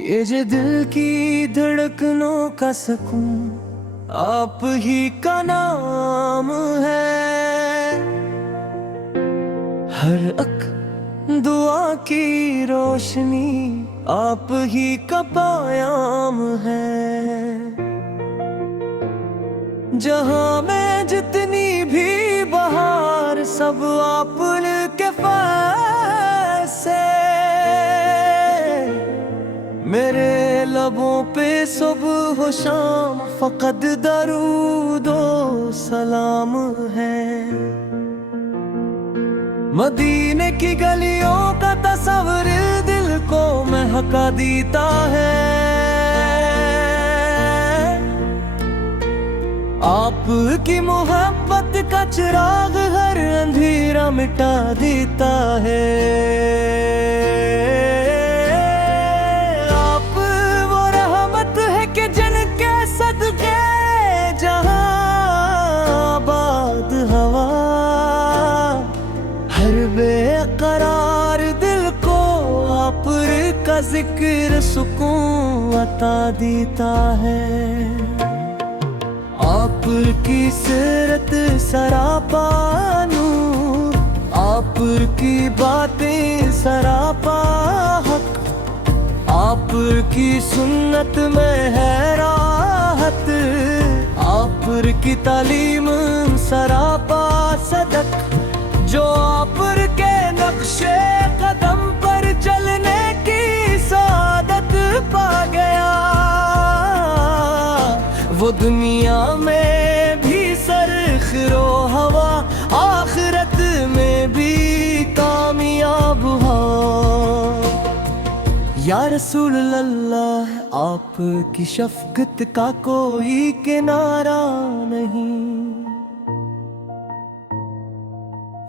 ये जे दिल की धड़कनों का सुकून आप ही का नाम है। हर अक दुआ की रोशनी आप ही का पायाम है। जहां में जितनी भी बहार सब आपके फैसे, मेरे लबों पे सुबह हो शाम फकत दरूदो सलाम है। मदीने की गलियों का तस्वर दिल को महका देता है। आपकी मोहब्बत का चिराग हर अंधेरा मिटा देता है। आप वो रहमत है कि जिनके सदके जहां आबाद हवा, हर बेकरार दिल को आपका जिक्र सुकून अता देता है। आपकी सीरत सरापा नूर, आपकी बातें सरापा हक, आपकी सुन्नत में है राहत, आपकी तालीम सरापा सदक। जो आपके नक्शे कदम पर चलने की सादत पा गया, वो दुनिया में भी सरखिरो हवा, आखिरत में भी कामयाब हो। या रसूल अल्लाह, आपकी शफ़क़त का कोई किनारा नहीं,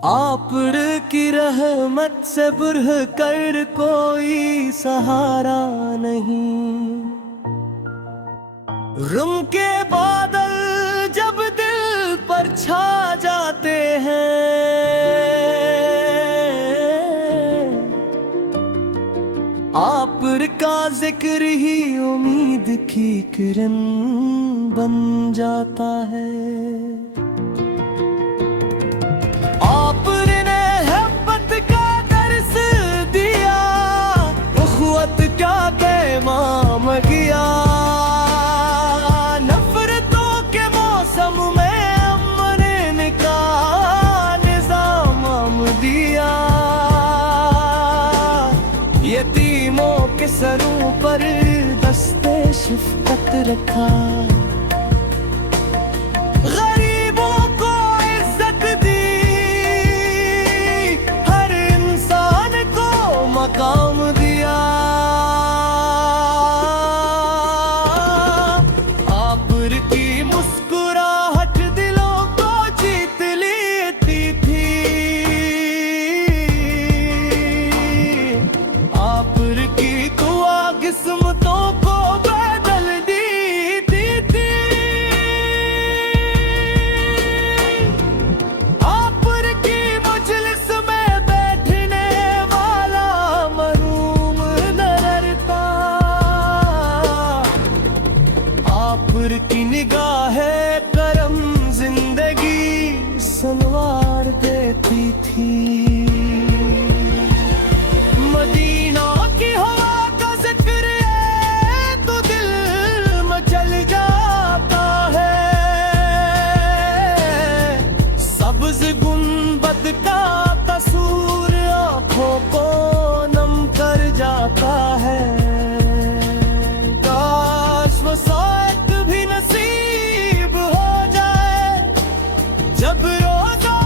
आपकी रहमत से बढ़ कर कोई सहारा नहीं। गम के बादल जब दिल पर छा जाते हैं, आपका जिक्र ही उम्मीद की किरण बन जाता है। आपने मोहब्बत का दर्स दिया, उख़्वत का पैगाम किया। नफरतों के मौसम में अमन का निज़ाम दिया। यतीमों के सरों पर दस्ते शफ़क़त रखा, गरीबों को इज्जत दी, हर इंसान को मकाम दिया। आपकी मुस्कुराहट दिलों को जीत लेती थी। आपकी दुआ किस्मतों को बदल देती थी। आपकी मजलिस में बैठने वाला महरूम न डरता। आपकी निगाहे करम जिंदगी संवार देती थी। मदीना की हवा का जिक्र है तो दिल मचल जाता है। सब्ज़ गुंबद का तस्वीर आँखों को नम कर जाता है। काश वो साथ भी नसीब हो जाए, जब रोज़ा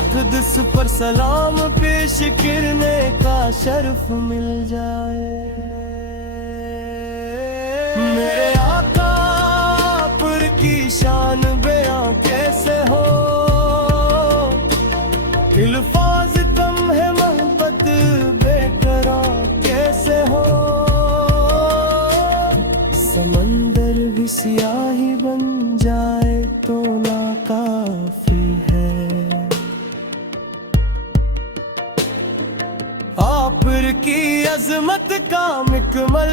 अक़दस पर सलाम पेश करने का शर्फ मिल जाए। मेरे आका पर की शान बयां कैसे हो, अल्फाज़ कम है मोहब्बत बेकरार कैसे हो। समंदर भी सियाही बन जाए तो नाकाफी है। आपकी अजमत का मुकम्मल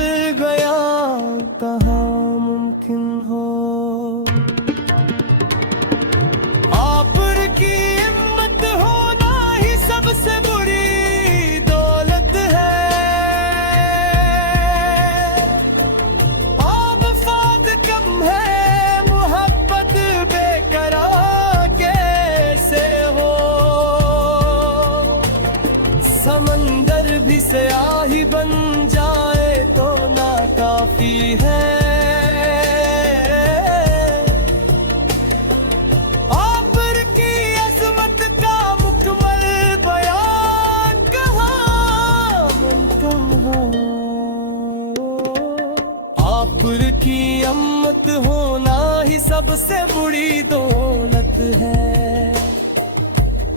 सबसे बड़ी दौलत है।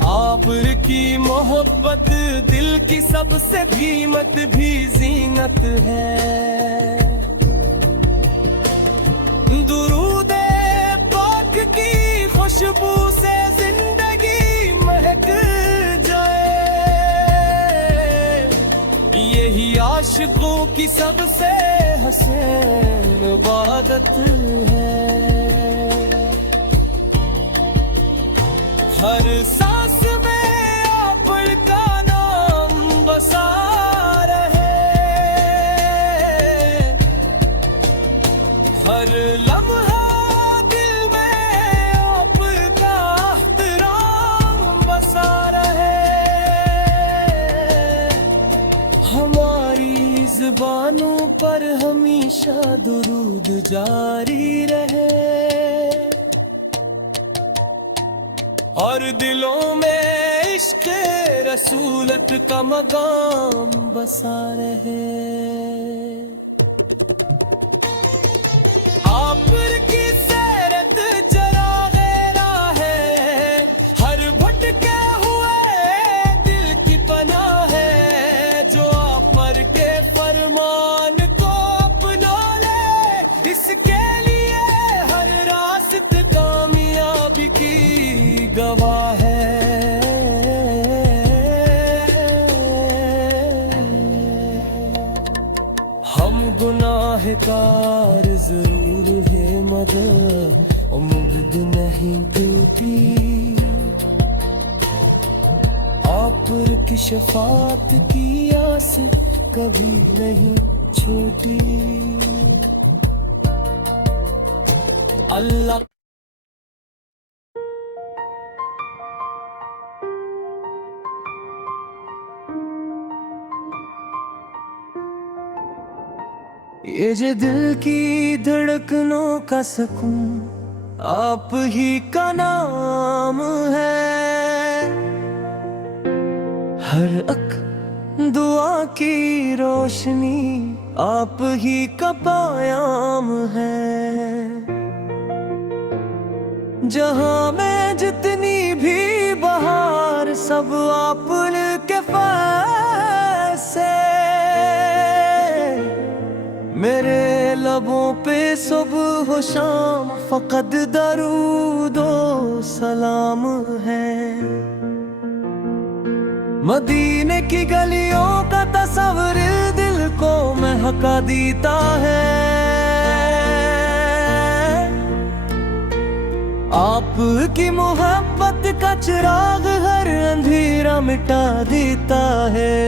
आपकी मोहब्बत दिल की सबसे कीमत भी जीनत है। दुरूदे पाक की खुशबू से जिंदगी महक जाए, यही आशिकों की सबसे हसीन इबादत है। हर सांस में आपका नाम बसा रहे, हर लम्हा दिल में आपका एहतराम बसा रहे। हमारी ज़ुबानों पर हमेशा दुरूद जारी रहे, और दिलों में इश्क़ रसूलत का मकाम बसा रहे। आपकी सैरत चराग़े राह है, हर भटके हुए दिल की पनाह है। जो आप मर के फरमान को अपना ले, इसके लिए हर रास्त कामयाबी की गवाह है। हम गुनाहगार जरूर है मगर उम्मीद नहीं टूटी, आप की शफाअत की आस कभी नहीं छूटी। अल्लाह ये जो दिल की धड़कनों का सुकून आप ही का नाम है। हर अक दुआ की रोशनी आप ही का पायाम है। जहां में जितनी भी बहार सब आपके फैज़ से, मेरे लबों पे सुबह हो शाम फकत दरूदो सलाम है। मदीने की गलियों का तस्वर दिल को महका देता है। आपकी मोहब्बत का चिराग हर अंधेरा मिटा देता है।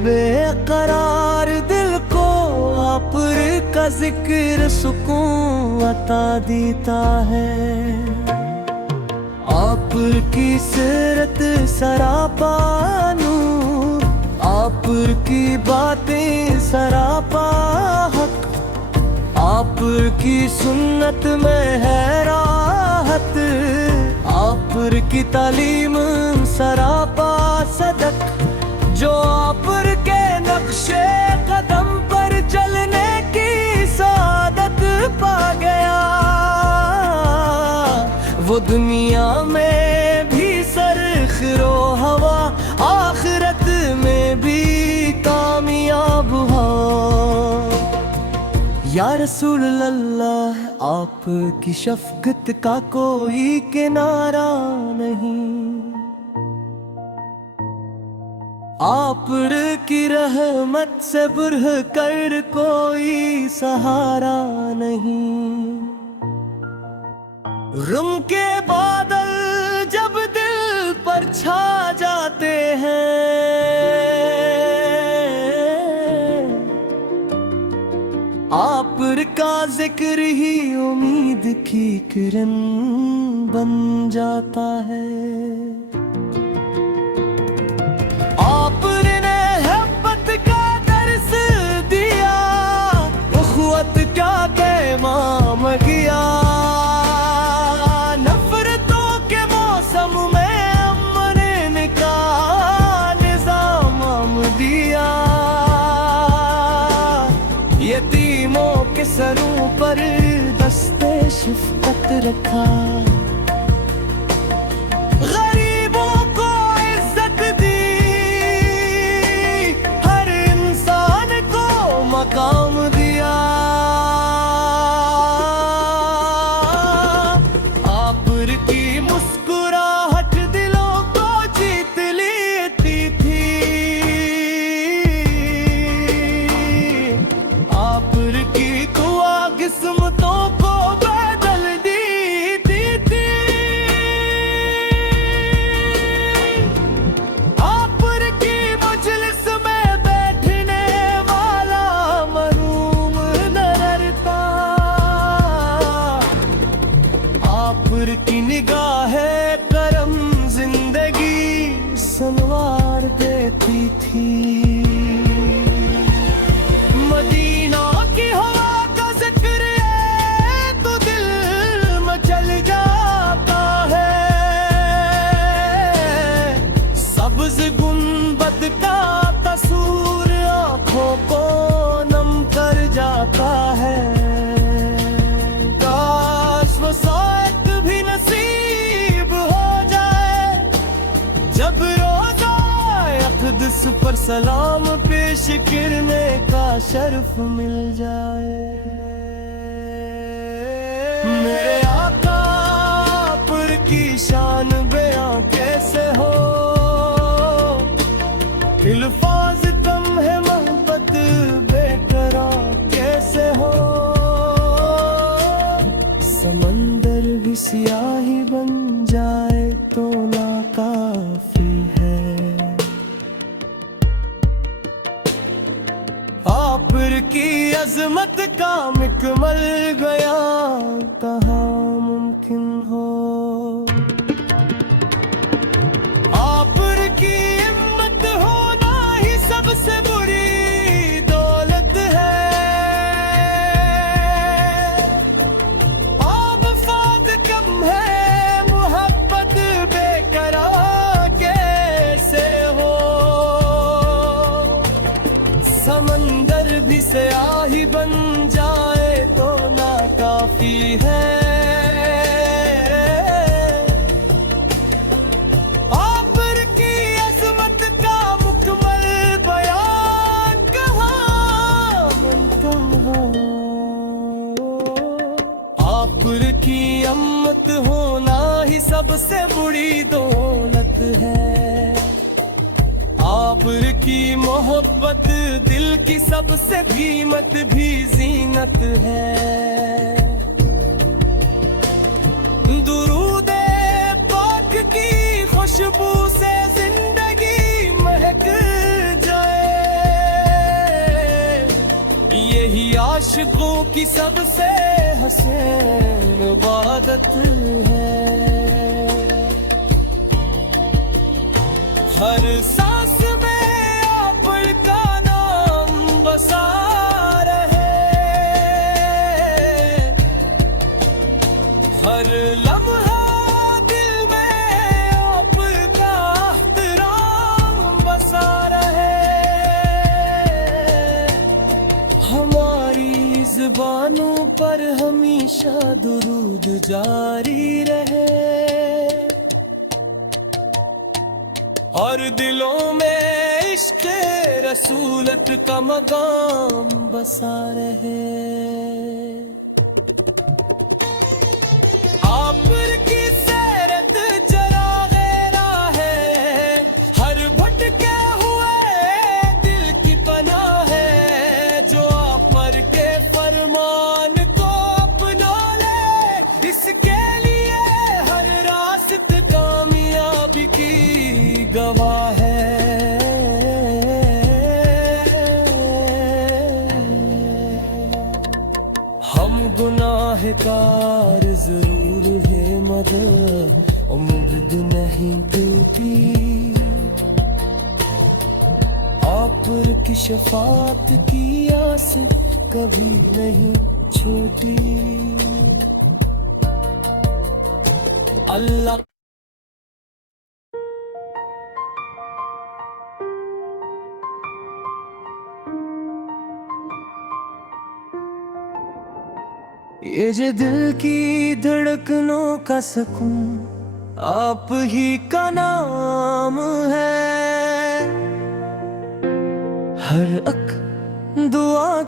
बेकरार दिल को आपका जिक्र सुकून अता देता है। आपकी सीरत सरापा नूर, आपकी बातें सरापा हक, आपकी सुन्नत में है राहत, आपकी तालीम सरापा सदक। जो आपके नक्शे कदम पर चलने की सादत पा गया, वो दुनिया में भी सरखिरो हवा, आखिरत में भी कामयाब हो। या रसूल अल्लाह, आपकी शफ़क़त का कोई किनारा नहीं, आपकी रहमत से बढ़ कर कोई सहारा नहीं। गम के बादल जब दिल पर छा जाते हैं, आपका जिक्र ही उम्मीद की किरण बन जाता है। आपने मोहब्बत का दर्स दिया, उख़्वत का पैगाम किया, नफ़रतों रखा, गरीबों को इज्जत दी, हर इंसान को मकाम दिया। आप की मुस्कुराहट दिलों को जीत लेती थी, आप की दुआ किस्मतों को बदल देती थी। आप की मजलिस में बैठने वाला मरूम न डरता, आप की निगाहें करम जिंदगी संवार देती थी। मदीना की हवा का जिक्र है तो दिल मचल जाता है, सब्ज गुंबद का तस्वीर आंखों को नम कर जाता है। काश वो साथ भी नसीब हो जाए, जब रोज़ा अक़दस पर सलाम पेश करने का शर्फ मिल जाए। मेरे आका पर की शान बयां कैसे हो, अल्फाज कम है मोहब्बत बेकरार कैसे हो। समंदर भी सियाही बन जाए तो ना काफी है, आप की अजमत का मुकम्मल गया कहाँ मुमकिन हो। आप की हिम्मत होना ही सबसे बुरी दौलत है, आप फाद कम है मोहब्बत बेकरार कैसे हो। समंदर भी स्याही बन जाए तो ना काफी है, आप की अज़मत का मुकम्मल बयान कहाँ कहाँ। आप की अम्मत होना ही सबसे बुरी दौलत है, आप की मोहब्बत दिल की सबसे कीमत भी जीनत है। दुरूदे पाक की खुशबू से जिंदगी महक जाए, यही आशिकों की सबसे हसीन इबादत है। हर सांस में आपका नाम बसा रहे, हर लम्हा दिल में आपका एहतराम बसा रहे। हमारी ज़ुबानों पर हमेशा दुरूद जारी रहे, और दिलों में इश्क़ रसूलत का मकाम बसा रहे। आप की सैरत चराग़े है, हर भटके हुए दिल की पनाह है, जो आप मर के फरमान को अपना ले, इसके लिए हर रास्त कामयाबी की गवाह है। हम गुनाहगार जरूर है मगर उम्मीद नहीं टूटी, आप की शफाअत की आस कभी नहीं छूटी। अल्लाह ये जे दिल की धड़कनों का सुकून आप ही का नाम है। हर अक दुआ